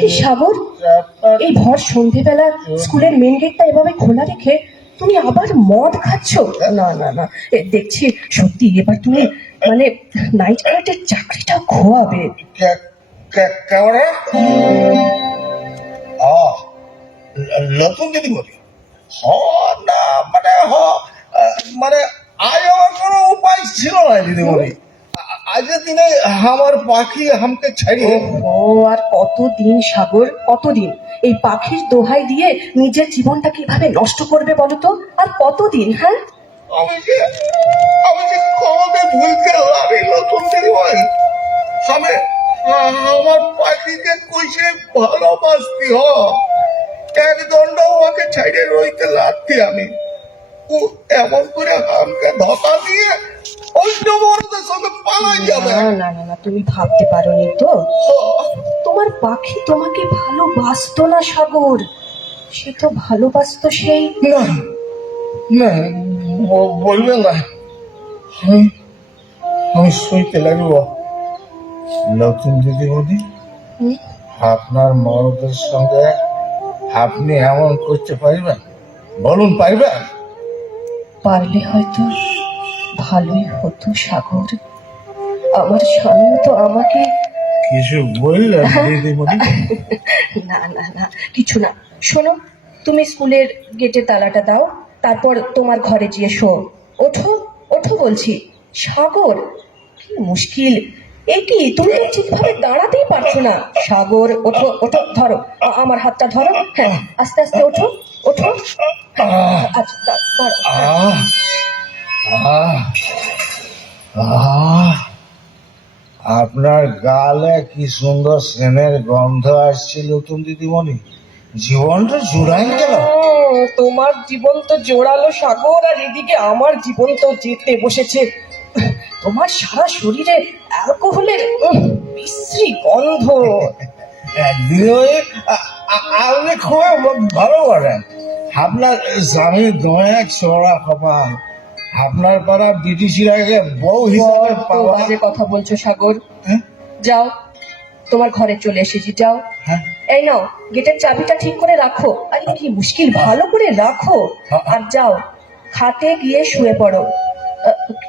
কি সাগর, এই ভর সন্ধেবেলা স্কুলের মেন গেটটা এভাবে খোলা রেখে তুমি আবার মদ খাচ্ছ? না না না, দেখছি সত্যি এবার তুমি মানে নাইট গার্ডের চাকরিটা খোয়াবে। নতুন দিদি বলি না মানে আজ আমার কোনো উপায় ছিল না দিদি বলি। আজকের দিনে আমার পাখি আমাকে ছাড়িয়ে। ও আর কতদিন সাগর, কতদিন এই পাখির দোহাই দিয়ে নিজের জীবনটা কিভাবে নষ্ট করবে বলো তো? আর কতদিন? হ্যাঁ, আমি যে কবে ভুলতে আমি নতুন দিদি বলি আমি আমার পাখিকে কইসে ভালোবাসতি এক দণ্ড আমাকে ছাইড়ে রইতে লাগতি। আমি ও এমন করে আমাকে ধোকা দিয়ে অন্য বড়দের সঙ্গে পালাই যাবে। না না না না, তুমি ভাবতে পারোনি তো তোমার পাখি তোমাকে ভালোবাসতো না সাগর, সে তো ভালোবাসতো সেই। না না বলবে না, আমি সইতে লাগবো। নতুন দিদিমণি, আপনার মরদের সঙ্গে আপনি এমন করতে পারবেন? বলুন পারবেন? পারলে হয়তো ভালোই হতো সাগর, আমার স্বামী তো আমাকে। কিছু বললেন দিদিমণি? না না না, কিছু না। শোনো, তুমি স্কুলের গেটে তালাটা দাও, তারপর তোমার ঘরে গিয়ে শো। ওঠো ওঠো বলছি। সাগর, কি মুশকিল, এ কি তুমি তো ঠিকভাবে দাঁড়াতেই পারছো না। সাগর ওঠো ওঠো, ধরো আমার হাতটা ধরো। হ্যাঁ, আস্তে আস্তে ওঠো ওঠো। আচ্ছা ধরো। আপনার গালে কি সুন্দর সেনের গন্ধ আসছিল নতুন দিদিমণি, জীবনটা জুড়াই গেল। তোমার জীবন তো জোড়ালো সাগর, আর এদিকে আমার জীবন তো যেতে বসেছে। তোমার সারা শরীরে অ্যালকোহলের বিশ্রী গন্ধ। দিদিমণি, আপনি খুব ভালো করেন। আপনার স্বামী দয়া চড়া কপাল, আপনার পাড়া ব্রিটিশরা বউ হিসাবে পাওয়া। বাজে কথা বলছো সাগর, যাও তোমার ঘরে চলে এসেছি, যাও। এই নাও গেটের চাবিটা ঠিক করে রাখো। আরে কি মুশকিল, ভালো করে রাখো আর যাও খাটে গিয়ে শুয়ে পড়ো।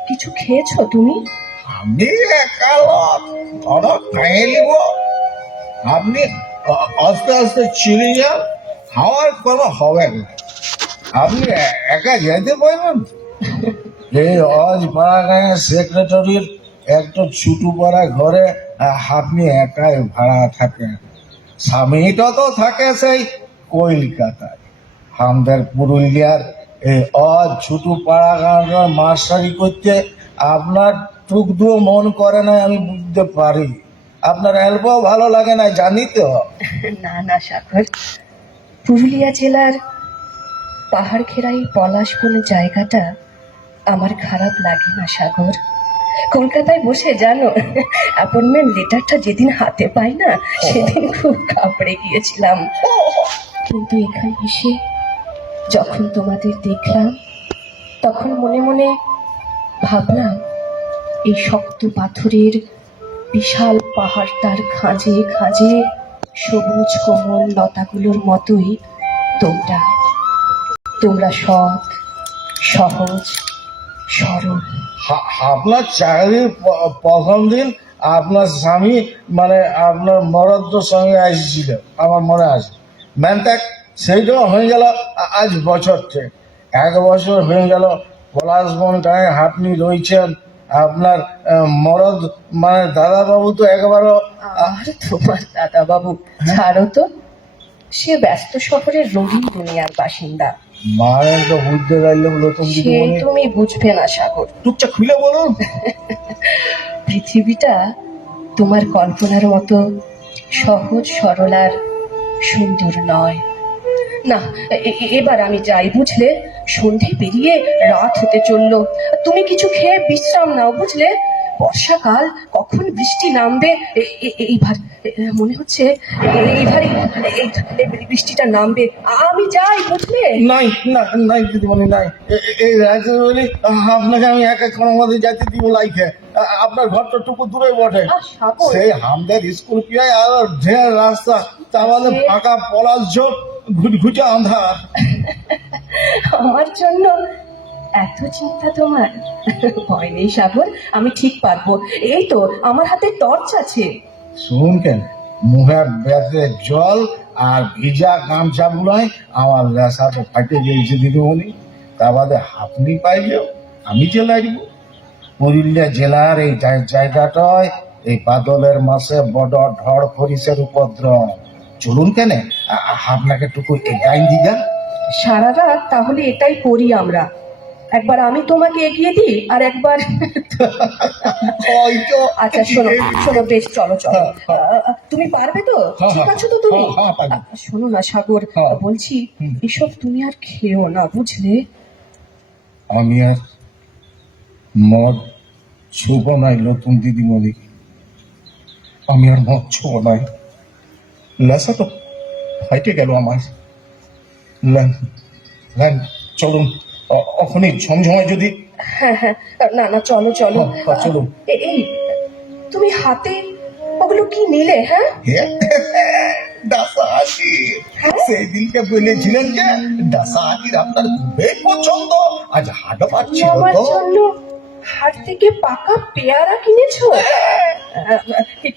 কিছু খেয়েছো তুমি? আমি খেয়ে নিব, আপনি আস্তে আস্তে চিনে যান, খাওয়ার কোনো হবে না। আপনি একা যেতে পারবেন? এই অজ পাড়াগাঁয়ের সেক্রেটারির একটা ছুটু পাড়া ঘরে আপনি একাই ভাড়া থাকেন। স্বামীটা তো থাকে সেই কলকাতায়। আমাদের পুরুলিয়ার এই অজ ছুটু পাড়াগাঁয়ের মাস্টারি করতে আপনার টুকদুও মন করে না, আমি বুঝতে পারি। আপনার অল্প ভালো লাগে না, জানি তো। না না সাগর, পুরুলিয়া জেলার পাহাড় ঘেরা এই পলাশবন জায়গাটা আমার খারাপ লাগে না সাগর। কলকাতায় বসে জানো, অ্যাপয়েন্টমেন্ট লেটারটা যেদিন হাতে পাই না, সেদিন খুব কাঁপড়ে গিয়েছিলাম। কিন্তু এখানে এসে যখন তোমাদের দেখলাম, তখন মনে মনে ভাবলাম এই শক্ত পাথরের বিশাল পাহাড়টার খাঁজে খাঁজে সবুজ কোমল লতাগুলোর মতোই তোমরা সৎ, সহজ, সরল। আপনার চাকরির প্রথম দিন আপনার স্বামী মানে আপনার মরদ্দর সঙ্গে এসেছিল, আমার মনে আছে। ম্যানত্যাক সেইটাও হয়ে গেল আজ বছর থেকে 1 বছর হয়ে গেল। পলাশবনটায় আপনি রয়েছেন, আপনার মরদ মানে দাদাবাবু তো একবারও। আর তোমার দাদাবাবু ছাড়ো তো, সে ব্যস্ত শহরের রঙিন দুনিয়ার বাসিন্দা। মায়ের তো বুঝতে পারলে সে তুমি বুঝবে না সাগর। টুকটা খুলে বলুন। পৃথিবীটা তোমার কল্পনার মতো সহজ সরল আর সুন্দর নয়। না, এবার আমি যাই, বুঝলে? সন্ধে পেরিয়ে রাত হতে চললো। তুমি কিছু খেয়ে বিশ্রাম নাও, বুঝলে? বর্ষাকাল, কখন বৃষ্টি নামবে মনে হচ্ছে এবারে বৃষ্টিটা নামবে। আমি যাই, বুঝলে? নাই না, নাই দিদিমণি নাই। এই রাজ্যে বলি আপনাকে আমি একা কোনো মধ্যে যাইতে দিব লাইকে। আপনার ঘরটা টুকু দূরে বটে। সাগর, সেই আমাদের স্কুল পিয়ায় আর ঢের রাস্তা, তার মধ্যে ফাঁকা পলাশ ঝোপ, ঘুটঘুটে আন্ধার। আমার জন্য এত চিন্তা তোমার? ভয় নেই সাগর, আমি ঠিক পারবো। এই তো আমার হাতে টর্চ আছে। শুনুন কেন, মুখে বেঁধে জল আর ভিজা গামছা বুড়ায় আমার লেসাটা ফাটে গিয়েছে দিদিমণি। তা বাদে আপনি পাইলেও আমি যে লাগবো। পুরুলিয়া জেলার এই জায়গাটায় এই বাদলের মাসে বড় ঢড় ফরিসের উপদ্রব। চলুন কেন, আপনাকে টুকু গাইন দিগা। সারা রাত তাহলে এটাই করি আমরা। একবার আমি তোমাকে এগিয়ে দিই, আর একবার আচ্ছা শোনো শোনো, বেশ চলো চলো। তুমি পারবে তো? ঠিক আছো তো তুমি? শোনো না সাগর, বলছি এসব তুমি আর খেও না, বুঝলে? আমি আর মদ ছুব নাই নতুন দিদিমণি, আমি আর মদ ছুব নাই। লেসা তো ফাইটে গেল আমার। চলুন, ওখানে ঝমঝমায় যদি। হ্যাঁ হ্যাঁ, না না, চলো চলো চলুন। এই তুমি হাতে ওগুলো কি নিলে? হ্যাঁ, দাসা হাসির সেই দিনকে বলেছিলেন যে দাসা হাসির আপনার খুবই পছন্দ, আজ হাট পাচ্ছিল আমার তো। জন্য হাট থেকে পাকা পেয়ারা কিনেছো?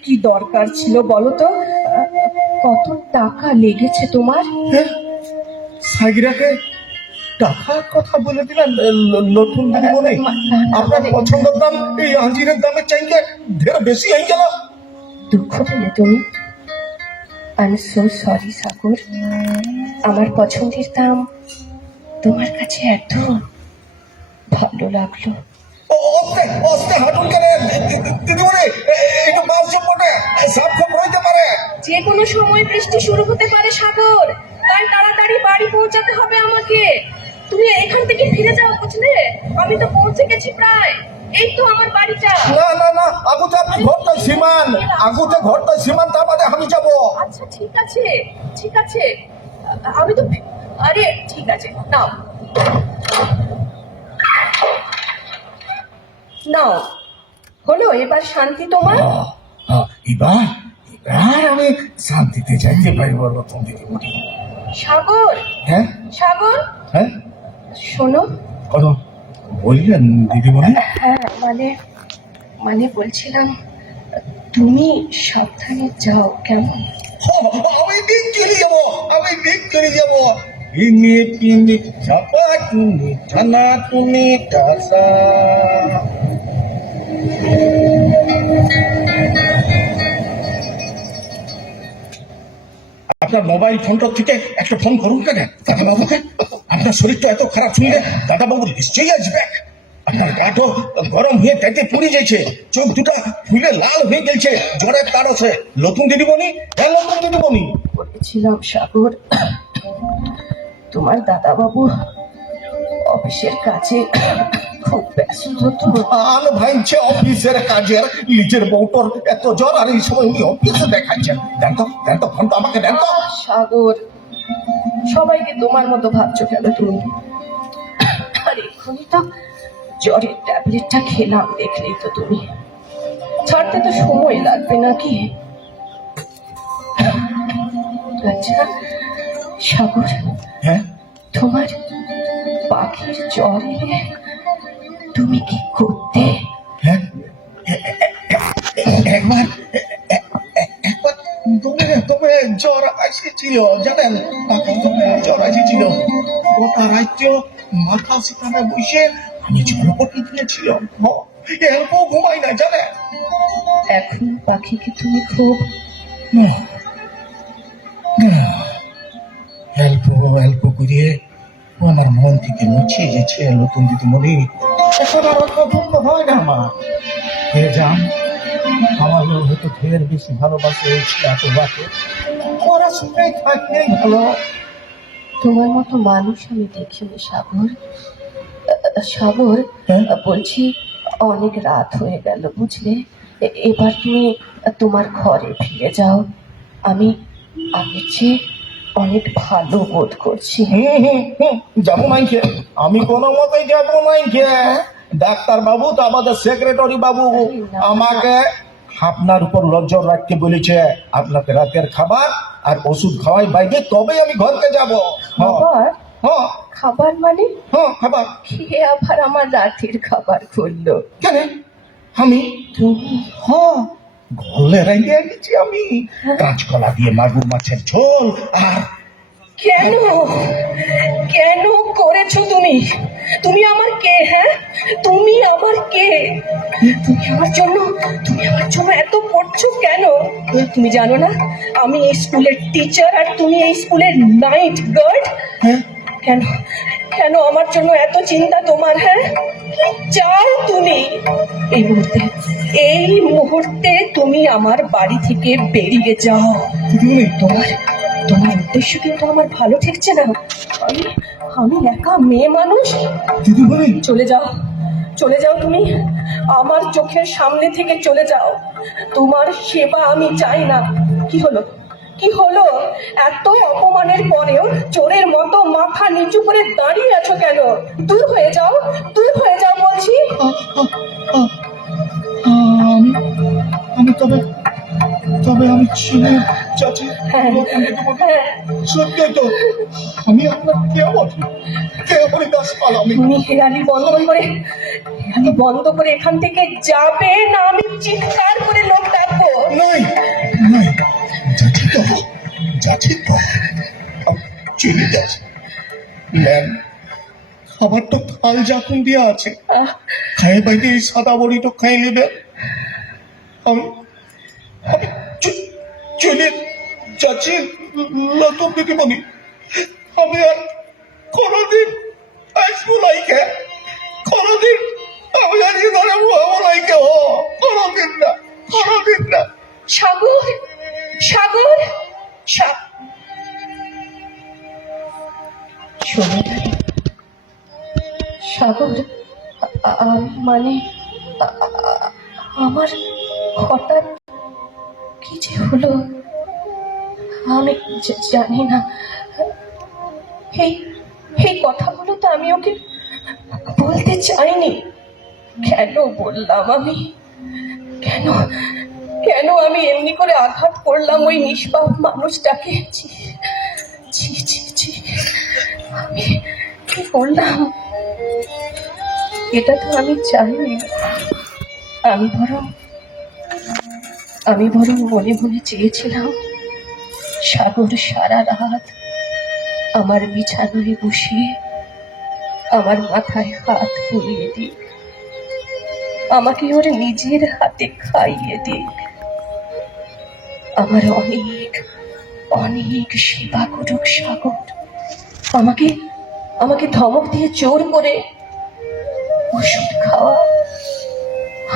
কি দরকার ছিল বলো তো? কত টাকা লেগেছে তোমার? সাইগিরাকে টাকার কথা বলে দিলেন নতুন দিদিমণি। আপনার পছন্দের দাম এই আঞ্জিরের দামের চাইতে ঢের বেশি হয়ে গেল। দুঃখ পেলে তুমি? আই এম সো সরি সাগর, আমার পছন্দের দাম তোমার কাছে এত ভালো লাগলো। হাঁটুন কেন দিদিমণি, একটু মাছ জমে সাপ খোপ হইতে পারে। যে কোনো সময় বৃষ্টি শুরু হতে পারে সাগর, তাই তাড়াতাড়ি বাড়ি পৌঁছাতে হবে আমাকে। তুমি এখান থেকে ফিরে যাও, বুঝলে? আমি তো পৌঁছে গেছি প্রায়। এই তো আমার বাড়িটা। না না না, আগুতে আপনি ঘরটা সীমান, আগুতে ঘরটা সীমান, তার বাদে আমি যাবো। আচ্ছা ঠিক আছে, ঠিক আছে, আমি তো আরে ঠিক আছে, নাও নাও, হলো এবার শান্তি তোমার? এবার এবার আমি শান্তিতে যাইতে পারবো নতুন দিদিমণি। সাগর, হ্যাঁ সাগর, হ্যাঁ, শোনো। কোনো বললেন দিদিমণি? হ্যাঁ মানে মানে বলছিলাম, তুমি সাবধানে যাও, কেমন? আমি ঠিক চলে যাবো, আমি ঠিক চলে যাবো। ইনি তিনি ছাপা, তুমি ছানা, তুমি টাসা। আপনার মোবাইল ফোনটার থেকে একটা ফোন করুন কেন দাদাবাবুকে। আপনার শরীরটা এত খারাপ শুনলে দাদাবাবু নিশ্চয়ই আসবে। আপনার গাটো গরম হয়ে পেটে পুড়ে যাচ্ছে, চোখ দুটা ফুলে লাল হয়ে গেছে, জ্বরের তার আছে। নতুন দিদিমণি, হ্যাঁ নতুন দিদিমণি। বলেছিলাম সাগর, তোমার দাদাবাবু অফিসের কাজে খুব ব্যস্ত তো। আন ভাঙছে অফিসের কাজের, নিজের বউটার এত জ্বর আর এই সময় উনি অফিসে দেখাচ্ছেন। দেন তো ফোনটা আমাকে দেন তো। সাগর, সবাইকে তোমার মতো ভাবছো কেন তুমি? আর এক্ষুনি তো জ্বরের ট্যাবলেটটা খেলাম, দেখলেই তো তুমি। ছাড়তে তো সময় লাগবে নাকি? আচ্ছা সাগর, হ্যাঁ, তোমার পাখির জ্বর এলে তুমি কি করতে? হ্যাঁ, একবার একবার তুমি জ্বর আসেছিল জানেন, তুমি জ্বর আসেছিল। গোটা রাত্র মাথা সেখানে বসে আমি ঝলপটি দিয়েছিলাম। এরকম ঘুমাই না জানেন। এখন পাখিকে তুমি খুব অল্প করিয়ে আমার মন থেকে মুছে গেছে নতুন দিদিমণি। এখন আর অত দুঃখ হয় না আমার। ফিরে যান, আমার হয়তো ঢের বেশি ভালোবাসে এতবাকে, ওরা সুখে থাকলেই ভালো। তোমার মতো মানুষ আমি দেখিনি সাগর। সাগর, হ্যাঁ? বলছি অনেক রাত হয়ে গেল, বুঝলে? এবার তুমি তোমার ঘরে ফিরে যাও। আমি আগের চেয়ে অনেক ভালো বোধ করছি। যাবো নাই খে, আমি কোনো মতেই যাবো নাই খে। ডাক্তার বাবু তো আমাদের সেক্রেটারি বাবু আমাকে আপনার উপর নজর রাখতে বলেছে। আপনাকে রাতের খাবার আর ওষুধ খাওয়াই বাইরে, তবে আমি ঘরকে যাব। খাবার? হ্যাঁ খাবার মানে? হ্যাঁ খাবার। খেয়ে আবার আমার রাতের খাবার করলো কেন? আমি তুমি? হ্যাঁ ঘরে রেঁধে এনেছি আমি, কাঁচকলা দিয়ে মাগুর মাছের ঝোল। আর কেন কেন করেছো তুমি? তুমি আমার কে? হ্যাঁ, তুমি আমার কে? তুমি আমার জন্য এত করছো কেন? তুমি জানো না আমি এই স্কুলের টিচার আর তুমি এই স্কুলের নাইট গার্ড? হ্যাঁ কেন কেন আমার জন্য এত চিন্তা তোমার? হ্যাঁ, কি চাও তুমি? এই মুহূর্তে তুমি আমার বাড়ি থেকে বেরিয়ে যাও। তোমার তোমার উদ্দেশ্য কিন্তু আমার ভালো ঠেকছে না। আমি আমি একা মেয়ে মানুষ। দিদিমণি চলে যাও, চলে যাও তুমি, আমার চোখের সামনে থেকে চলে যাও। তোমার সেবা আমি চাই না। কি হলো? কি হলো? এত অপমানের পরেও চোরের মতো মাথা নিচু করে দাঁড়িয়ে আছো কেন? দূর হয়ে যাও, দূর হয়ে যাও বলছি। আমি আমি তবে তবে আমি ছিলাম চাচি। হ্যাঁ, হ্যাঁ, সত্যি তো আমি আপনার কে বলি, কে বলি গাছপালা আমি। তুমি হেরালি বন্ধ করে এখান থেকে যাবে না আমি চিৎকার করে লোক ডাকবো? নাই নাই, যাচ্ছি তো যাচ্ছি তো, চলে যাচ্ছি। ম্যাম খাবার তো থাল জাকুন দেওয়া আছে, খাই বাইরে এই সাদা বড়িটা খাই নেবে। আমি আমি চলে যাচ্ছি নতুন দিদিমণি। আমি আর কোনোদিন আসবো নাইকে, কোনোদিন আমি আর এখানে বলবো নাইকে। ও কোনোদিন না, কোনোদিন না। সাগর, সাগর, শোনো সাগর, মানে আমার হঠাৎ কি যে হলো আমি জানি না। এই এই কথাগুলো তো আমি ওকে বলতে চাইনি। কেন বললাম আমি? কেন কেন আমি এমনি করে আঘাত করলাম ওই নিষ্পাপ মানুষটাকে? ছি ছি ছি ছি, আমি কি করলাম? এটা তো আমি চাইনি। আমি বরং মনে মনে চেয়েছিলাম সাগর সারা রাত আমার বিছানায় বসিয়ে আমার মাথায় হাত বুলিয়ে দিক, আমাকে ওর নিজের হাতে খাইয়ে দিক, আমার অনেক অনেক সেবা করুক সাগর, আমাকে আমাকে ধমক দিয়ে জোর করে ওষুধ খাওয়া,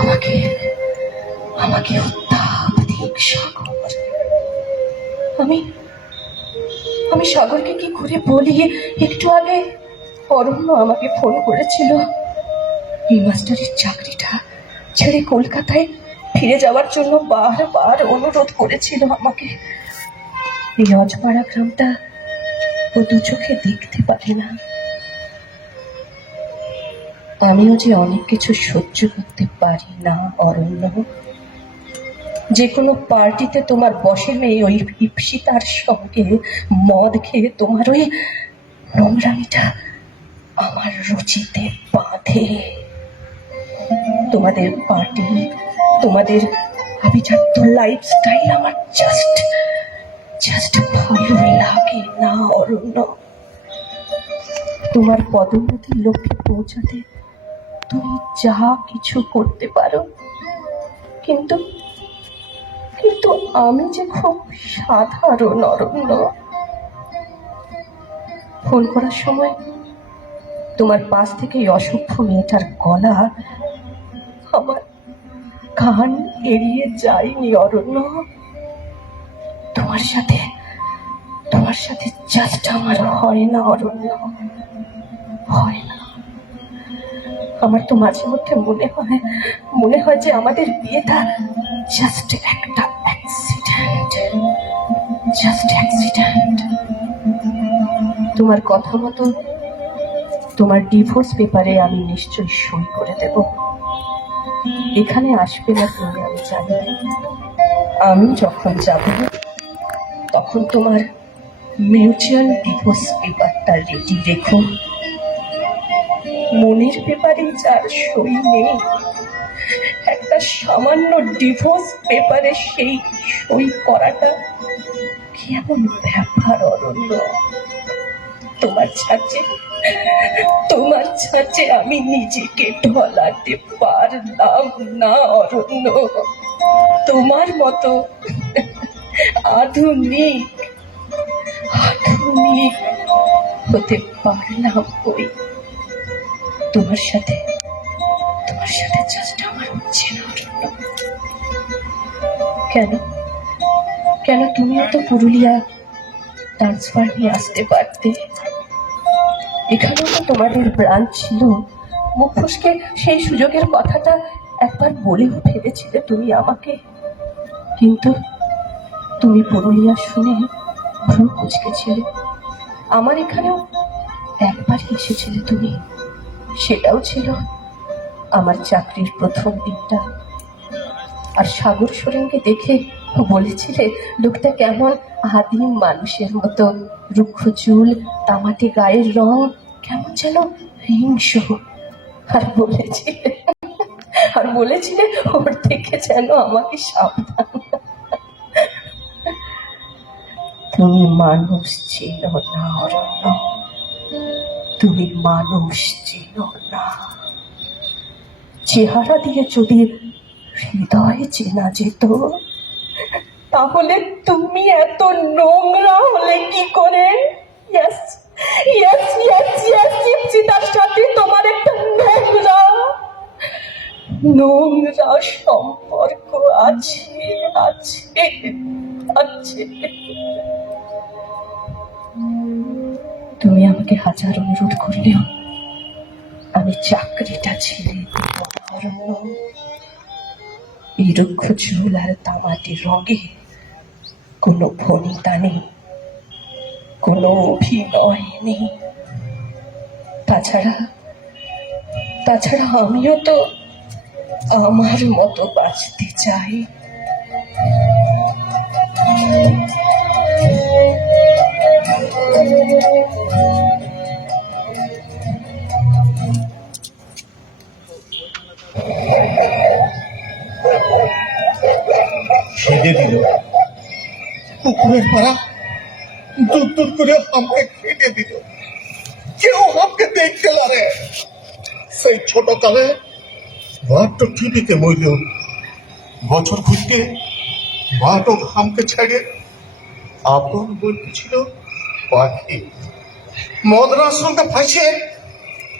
আমাকে আমাকে উত্তাপ দিক সাগর। আমি আমি সাগরকে কি করে বলি? একটু আগে অরণ্য আমাকে ফোন করেছিল এই মাস্টারের চাকরিটা ছেড়ে কলকাতায় ফিরে যাওয়ার জন্য বারবার অনুরোধ করেছিল আমাকে। এই অজপাড়া গ্রামটা ও দু চোখে দেখতে পারে না। আমিও যে অনেক কিছু সহ্য করতে পারি না অরণ্য। যে কোনো পার্টিতে তোমার বসের মেয়ে ওই ইপসিতার সঙ্গে মদ খেয়ে তোমার ওই নোংরামিটা আমার রুচিতে বাঁধে। তোমাদের পার্টি, তোমাদের আভিজাত্য লাইফস্টাইল আমার জাস্ট ভালো লাগে না অরণ্য। তোমার পদোন্নতির লক্ষ্যে পৌঁছাতে তুমি যা কিছু করতে পারো, কিন্তু কিন্তু আমি যে খুব সাধারণ অরণ্য। ফোন করার সময় তোমার পাশ থেকে এই অসভ্য মেয়েটার গলা আমার কান এড়িয়ে যায়নি অরণ্য। তোমার সাথে জাস্ট আমার হয় না অরণ্য, হয় না। আমার তো মাঝে মধ্যে মনে হয় যে আমাদের বিয়েটা জাস্ট একটা অ্যাক্সিডেন্ট। তোমার কথা মতো তোমার ডিভোর্স পেপারে আমি নিশ্চয়ই সই করে দেব। এখানে আসবে না তুমি, আমি জানি। আমি যখন যাব তখন তোমার মিউচুয়াল ডিভোর্স পেপারটা রেডি রেখো। মনের পেপারে যার সই নেই, একটা সামান্য ডিভোর্স পেপারে সেই সই করাটা কি এমন ব্যাপার অরণ্য? তোমার ছাঁচে আমি নিজেকে ঢলাতে পারলাম না অরণ্য। তোমার মতো আধুনিক হতে পারলাম কই? তোমার সাথে জাস্ট আমার হচ্ছে না অরণ্য। কেন তুমিও তো পুরুলিয়া ট্রান্সফার নিয়ে আসতে পারতে। এখানেও তো তোমাদের ব্রাঞ্চ ছিল। মুখ ফসকে সেই সুযোগের কথাটা একবার বলেও ফেলেছিলে তুমি আমাকে, কিন্তু তুমি পুরুলিয়া শুনে ভ্রু কুঁচকেছিলে। আমার এখানেও একবারই এসেছিলে তুমি, সেটাও ছিল আমার চাকরির প্রথম দিনটা। আর সাগর সোরেনকে দেখে বলেছিলে লোকটা কেমন আদিম মানুষের মতো, রুক্ষ চুল, তামাটে গায়ের রং, কেমন যেন হিংস্র। আর বলেছিলে ওর থেকে যেন আমাকে সাবধান। তুমি মানুষ ছিল না অরণ্য, তুমি মানুষ ছিল না। চেহারা দিয়ে যদি হৃদয় চেনা যেত, তাহলে তুমি এত নোংরা হলে কি করে? তার সাথে তোমার একটা নোংরা সম্পর্ক আছে। তুমি আমাকে হাজার অনুরোধ করলেও আমি চাকরিটা ছেড়ে দেব অরণ্য। এই রুক্ষ চুল আর তামাটি রঙে কোনো ভনিতা নেই, কোনো অভিনয় নেই। তাছাড়া আমিও তো আমার মতো বাঁচতে চাই। খেতে দিল পুকুরের পাড়া, দূর করে আমাকে খেতে দিল। কেউ আমাকে দেখতে পারে। সেই ছোট কালে বাটো টিভিতে মইল, বছর ঘুরতে বাটো আমাকে ছেড়ে আপন বলছিল পাখি। মদনার সঙ্গে ফাঁসে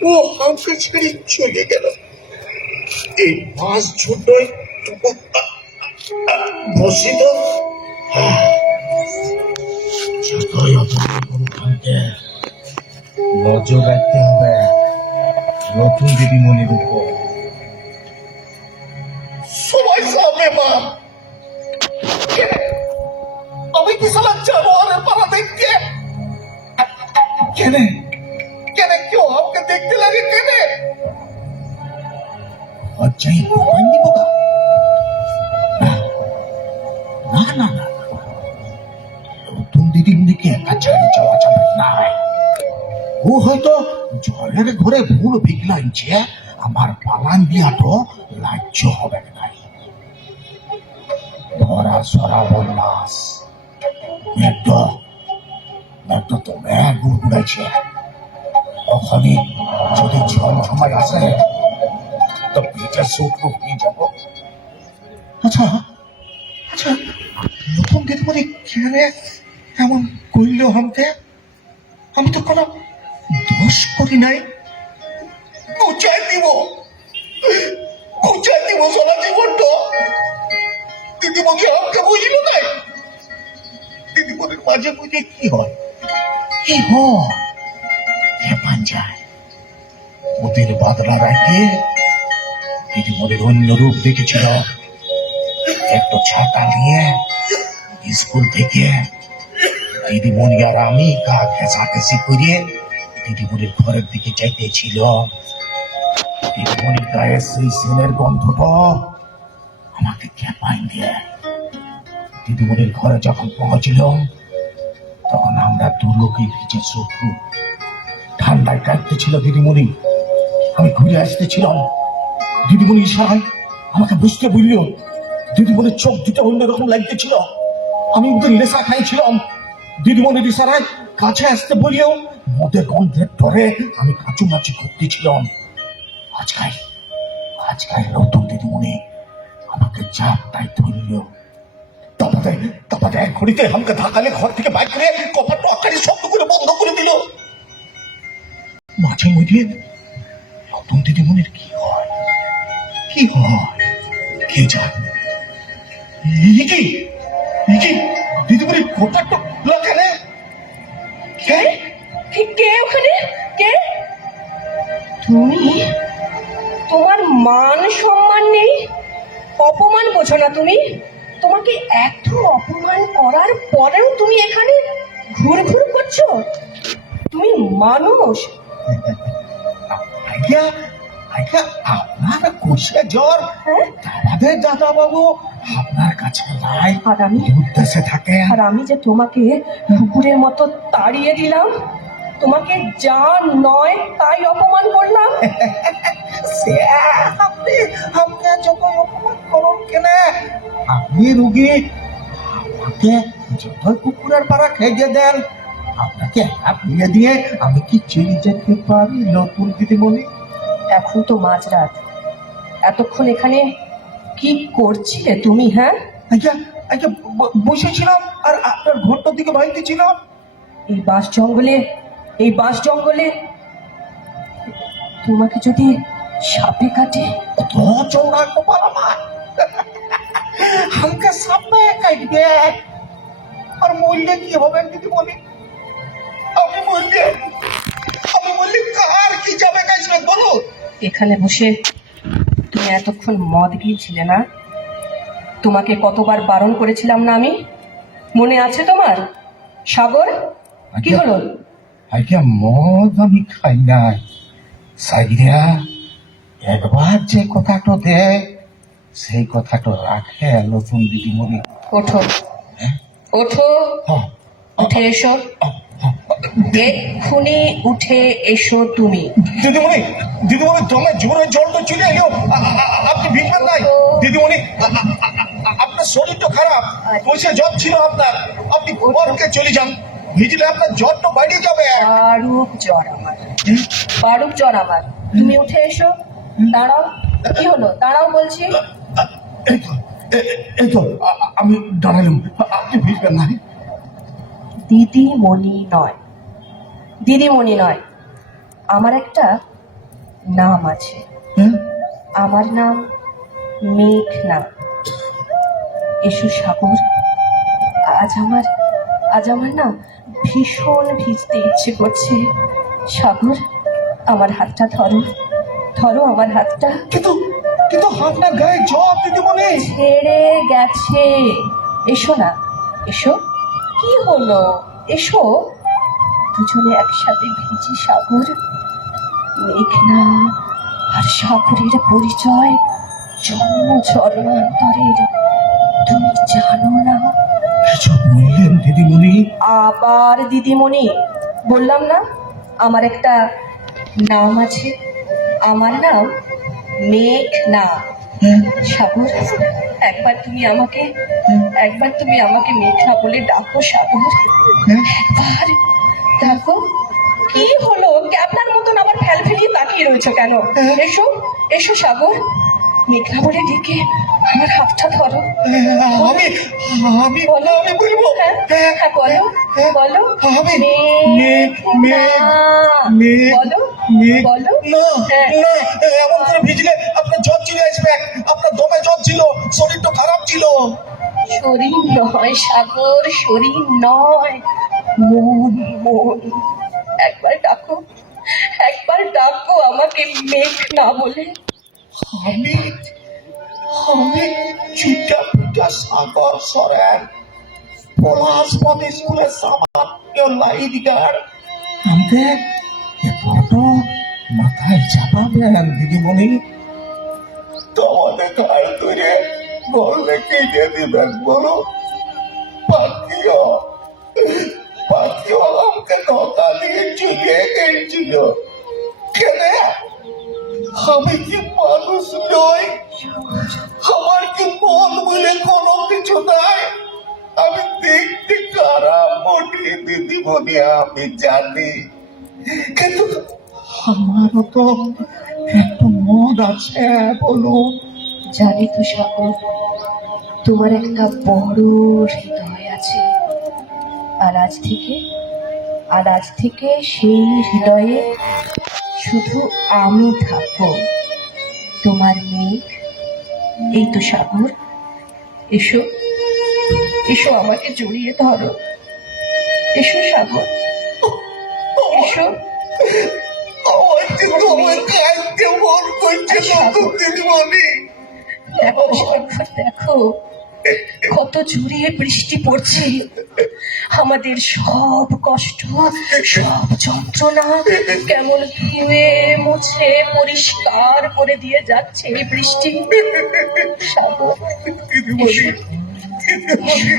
ও আমাকে ছেড়ে চলে গেল। এই মাছ ছোটই বসিত নজর রাখতে হবে নতুন দিদিমণির উপর। সবাই সামনে বাপ, আমি কি সালা যাবো আর পালা দেখতে? কেন কেউ আমাকে দেখতে লাগে? কেন লজ্জাই ভগবান দিব না, নতুন দিদিমণিকে একা ছেড়ে যাওয়া যাবে না। ও হয়তো জলের ঘরে ভুল বিগলাইছে, আমার পালান বিয়াটো লাজ্য হবে নাই। ধরা সরা বন্যাস একটু তোমরা গুড়গুড়াইছে। ওখানে যদি ঝমঝমায় আসে তো পেটের সূত্র হয়ে যাব। আচ্ছা, নতুন দিদিমণি কেন এমন করল আমাকে? আমি তো কোনো দোষ করি নাই। কুচাই দিব সারা জীবনটা। দিদিমণি আমাকে বুঝল নাই। দিদিমণির মাঝে বুঝে কি হয়? পাঞ্জায় ওদের বাদলা রাইতে দিদিমণির অন্য রূপ দেখেছিল। একটা ছাতা নিয়ে স্কুল থেকে দিদিমণি আর আমি গা ঘেঁষাঘেঁষি করে দিদিমণির ঘরের দিকে যাইতেছিল। দিদিমণির গায়ে সেই সেনের গন্ধটা আমাকে খেপাই দিয়ে দিদিমণির ঘরে যখন পৌঁছলাম, তখন আমরা দু লোকে ভিজে শত্রু। ঠান্ডায় কাটতেছিল দিদিমণি, আমি ঘুরে আসতেছিলাম। দিদিমণি ইশারায় আমাকে বুঝতে বলল। দিদিমণির চোখ দুটো অন্যরকম লাগতেছিল, আমি ওদের নেশা খাইছিলাম। দিদিমণির ইশারায় কাছে আসতে বলিও মদের গন্ধের ধরে আমি কাচুমাচি করতেছিলাম। আজকাল আজকাল নতুন দিদিমণি আমাকে চাপটাই ধরল। তারপরে এক ঘড়িতে আমাকে ধাকালে ঘর থেকে বাইক করে কপারটা আকারে শব্দ করে বন্ধ করে দিল। মাঝে মধ্যে নতুন দিদিমণির কি হয় কে জানে। দিদিমণির কপারটা লাগালে কে কে ওখানে? কে তুমি? তোমার মান সম্মান নেই, অপমান বোঝো না তুমি? তোমাকে এত অপমান করার পরেও তুমি এখানে ঘুরঘুর করছো? তুমি মানুষ? আজ্ঞা আপনার কোষে জ্বর, হ্যাঁ? আমাদের দাদা বাবু আপনার কাছে নাই, আর আমি উদ্দেশ্যে থাকে। আর আমি যে তোমাকে কুকুরের মতো তাড়িয়ে দিলাম, তোমাকে যা নয় তাই অপমান করলাম। সে আপনি আমাকে যত অপমান করুন কেন, আপনি রুগী, আমাকে যত কুকুরের পাড়া খেয়ে দেন, আপনাকে আপনিয়ে দিয়ে আমি কি চিনি যেতে পারি নতুন দিদিমণি? এখন তো মাঝরাত, এতক্ষণ এখানে কি করছিলে তুমি? হ্যাঁ, আচ্ছা বসেছিলাম আর আপনার ঘরটার দিকে ভাইতেছিলাম। এই বাঁশ জঙ্গলে তোমাকে যদি সাপে কাটে? তো চৌড়া কপাল আমার, হালকা সামনে কাটবে আর মরলে কি হবে দিদিমণি? আমি বললি কার কি যাবে কাজটা বলো। এখানে বসে তুমি এতক্ষণ মদ গিয়েছিলে না? তোমাকে কতবার বারণ করেছিলাম না আমি? মনে আছে তোমার? সাগর, কি হলো? আজ্ঞা মদ আমি খাই নাই, সাইরা একবার যে কথাটা দেয় সেই কথাটা রাখে নতুন দিদিমণি। ওঠো, ওঠো, উঠে এসো, এক্ষুনি উঠে এসো তুমি। দিদিমণি দমে জোরে জলটা চলে এলো, আপনি ভিজবেন নাই দিদিমণি। আপনার শরীর তো খারাপ, পয়সা জ্বর ছিল আপনার, আপনি ঘরকে চলে যান, ভিজলে আপনার জ্বরটা বাইরে যাবে। বারুক জ্বর আমার। তুমি উঠে এসো, দাঁড়াও। কি হলো? দাঁড়াও বলছি। এই তো আমি দাঁড়ালাম, আপনি ভিজবেন না। দিদিমণি নয়, আমার একটা নাম আছে। আমার নাম মেঘনা। এসো সাগর, আজ আমার না ভীষণ ভিজতে ইচ্ছে করছে। সাগর, আমার হাতটা ধরো আমার হাতটা। কিন্তু আপনার গায়ে জ্বর দিদিমণি। ছেড়ে গেছে, এসো না, এসো। কি হলো? এসো, দুজনে একসাথে ভিজি। সাগর, মেঘনা আর সাগরের পরিচয় জন্ম জন্মান্তরের, তুমি জানো না? কিছু বললেন দিদিমণি? আবার দিদিমণি? বললাম না আমার একটা নাম আছে, আমার নাম মেঘনা। সাগর, একবার তুমি আমাকে মেঘনা বলে ডাকো। সাগর, একবার ডাকো। কি হলো? আপনার মতন আবার ফেলিয়ে তাকিয়ে রয়েছে কেন? এসো, এসো সাগর, মেঘনা বলে ডেকে আমার হাতটা ধরো। আমি বলবো। হ্যাঁ, বলো, বলো। বলো। এমন করে ভিজলে আপনার জ্বর চলে আসবে, আপনার দমে জ্বর ছিল, শরীরটা খারাপ ছিল। শরীর নয় সাগর, শরীর নয়, মন। একবার ডাকো, একবার ডাকো। আমাকে মেঘ না বলে? আমি আমি চিটা পিটা সাগর সরেন পলাশপতি স্কুলের সামান্য লাইট গার্ড। আমাদের এ ফটো মাথায় চাপাবেন দিদিমণি, তোমাদের ঘর ধরে বললে কেটে দিবেন বলো। পাখিও পাখিও আমাকে ধোকা দিয়ে চুলিয়ে গেছিল। কেন আমি কি মানুষ নই? আমার কি মন বলে কোনো কিছু নাই? আমি দেখতে খারাপ মোটি দিদিমণি আমি জানি, কিন্তু আমারও তো একটা মন আছে বলুন। জানি তো সাগর, তোমার একটা বড় হৃদয় আছে। আর আজ থেকে সেই হৃদয়ে শুধু আমি থাকবো, তোমার মেঘ। এই তো সাগর, এসো এসো, আমাকে জড়িয়ে ধরো। এসো সাগর, এসো। আমার কিন্তু আমার কাজকে মন করছে নতুন দিদিমণি। দেখো সাগর, দেখো কত জোরে বৃষ্টি পড়ছে। আমাদের সব কষ্ট, সব যন্ত্রণা কেমন ধুয়ে মুছে পরিষ্কার করে দিয়ে যাচ্ছে এই বৃষ্টি। সাগর, দিদিমণি, এসো।